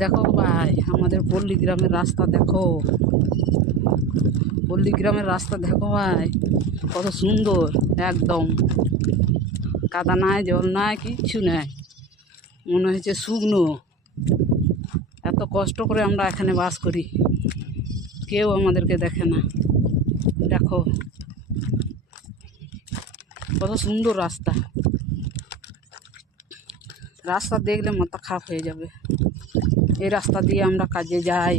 দেখো ভাই, আমাদের পল্লী গ্রামের রাস্তা দেখো, পল্লী গ্রামের রাস্তা দেখো ভাই, কত সুন্দর। একদম কাদা নাই, জল নাই, কিচ্ছু নাই, মনে হচ্ছে শুকনো। এত কষ্ট করে আমরা এখানে বাস করি, কেউ আমাদেরকে দেখে না। দেখো কত সুন্দর রাস্তা, রাস্তা দেখলে মাথা খারাপ হয়ে যাবে। এই রাস্তা দিয়ে আমরা কাজে যাই,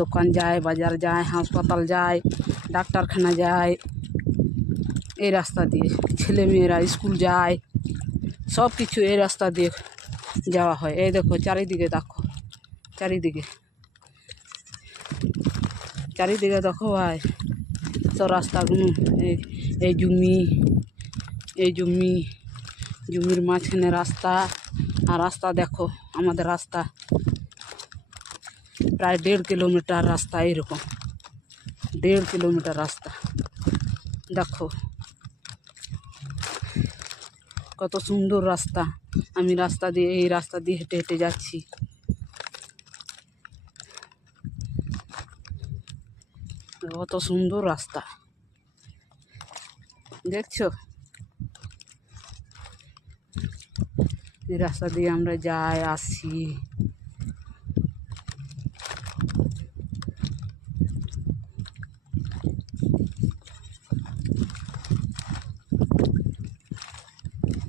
দোকান যাই, বাজার যাই, হাসপাতাল যাই, ডাক্তারখানা যাই। এই রাস্তা দিয়ে ছেলে মেয়েরা স্কুল যায়, সব কিছু এই রাস্তা দিয়ে যাওয়া হয়। এই দেখো চারিদিকে, দেখো চারিদিকে, চারিদিকে দেখো ভাই, সব রাস্তাগুলো। এই জমির মাঝখানে রাস্তা। আর রাস্তা দেখো, আমাদের রাস্তা প্রায় 1.5 কিলোমিটার রাস্তা, এইরকম 1.5 কিলোমিটার রাস্তা। দেখো কত সুন্দর রাস্তা। আমি এই রাস্তা দিয়ে হেঁটে হেঁটে যাচ্ছি। কত সুন্দর রাস্তা দেখছো, এই রাস্তা দিয়ে আমরা যাই আসি।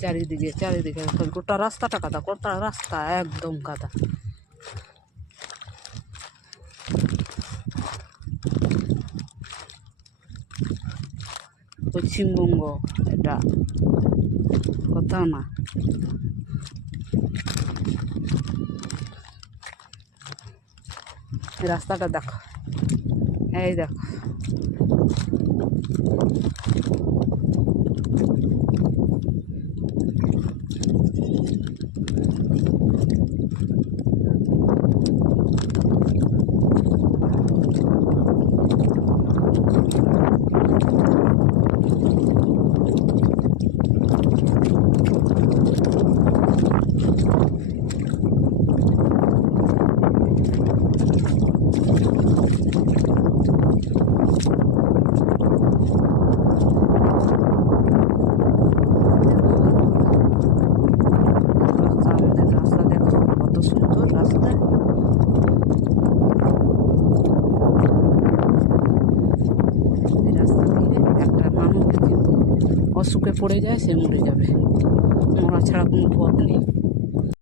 চারিদিকে চারিদিকে গোটা রাস্তাটা কাদা, গোটা রাস্তা একদম কাদা। পশ্চিমবঙ্গ এটা, কোথাও না। রাস্তাটা দেখো, এই দেখো অসুখে পড়ে যায়, সে মরে যাবে, মরা ছাড়া কোনো পথ নেই।